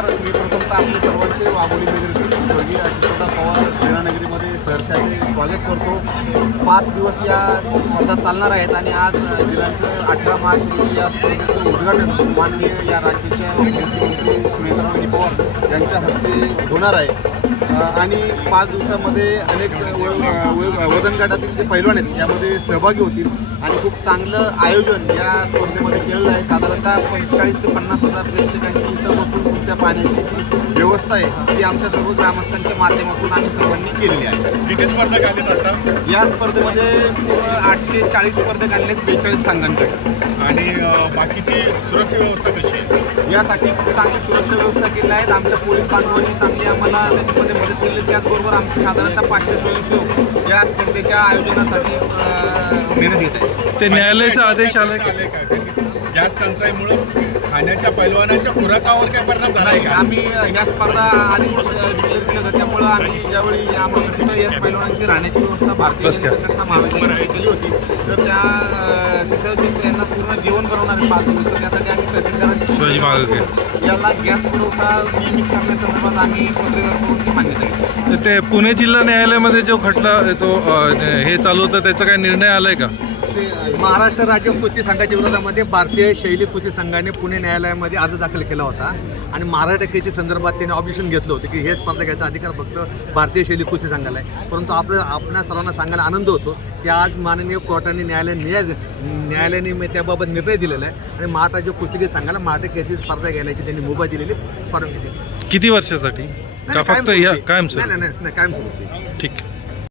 नमस्कार. मी प्रथमतः आपले सर्वांचे वाघोली नगरीतील स्वर्गीय अजितदादा पवार क्रीडानगरीमध्ये सहर्षाचे स्वागत करतो. 5 दिवस या स्पर्धा चालणार आहेत आणि आज दिनांक 18 मार्च रोजी या स्पर्धेचं उद्घाटन माननीय या राज्याच्या मुख्यमंत्री सुनेत्राबाई पवार यांच्या हस्ते होणार आहे. आणि 5 दिवसामध्ये अनेक वजन गटातील जे पैलवान आहेत यामध्ये सहभागी होतील आणि खूप चांगलं आयोजन या स्पर्धेमध्ये केलेलं आहे. साधारणतः 45 ते 50 हजार प्रेक्षकांची इथं बसून कुस्त्या पाहण्याची जी व्यवस्था आहे ती आमच्या सर्व ग्रामस्थांच्या माध्यमातून आम्ही सर्वांनी केलेली आहे. किती स्पर्धक आलेत आता? या स्पर्धेमध्ये 840 स्पर्धक आलेले आहेत 42 संघांकडे. आणि बाकीची सुरक्षा व्यवस्था कशी आहे? यासाठी खूप चांगली सुरक्षा व्यवस्था केली आहेत. आमच्या पोलीस बांधवांनी चांगली आम्हाला त्याच्यामध्ये मदत केली. त्याचबरोबर आमचे साधारणतः 500 स्वयंसेवक या स्पर्धेच्या आयोजनासाठी मेहनत घेत आहेत. ते न्यायालयाचा आदेश आला आले का? गॅस टंचाईमुळे खाण्याच्या पैलवानाच्या खुराकावर काय परिणाम झाला आहे का? आम्ही ह्या स्पर्धा आधीच डिक्लेअर केल्या होत्या. त्यामुळं आम्ही ज्यावेळी आम्हाला तिथं या पैलवानांची राहण्याची व्यवस्था भारतीय संघटना महाविद्यालयाने केली होती तर तिथं त्यांना पूर्ण जेवण बनवणारे पाहतो तर त्यासाठी आम्ही तहसीलदारांची शिवाजी महाराज याला गॅस पुरवठा नियमित करण्यासंदर्भात आम्ही पत्रव्यवहार करून मान्यता घेतली. ते पुणे जिल्हा न्यायालयामध्ये जो खटला तो हे चालू होतं त्याचा काय निर्णय आलाय का? ते महाराष्ट्र राज्य कुस्ती संघाच्या विरोधामध्ये भारतीय शैली कुस्ती संघाने पुणे न्यायालयामध्ये अर्ज दाखल केला होता आणि महाराष्ट्र केसी संदर्भात त्यांनी ऑब्जेक्शन घेतलं होतं की हे स्पर्धा घ्यायचा अधिकार फक्त भारतीय शैली कुस्ती संघाला आहे. परंतु आपल्या सर्वांना सांगायला आनंद होतो की आज माननीय कोर्टाने न्यायालयाने त्याबाबत निर्णय दिलेला आहे आणि महाराष्ट्र राज्य कुस्तीगीर संघाला महाराष्ट्र केसी स्पर्धा घेण्याची त्यांनी मुभा दिलेली परवानगी दिली. किती वर्षासाठी का फक्त या कायम सर? नाही कायम सुरू. ठीक.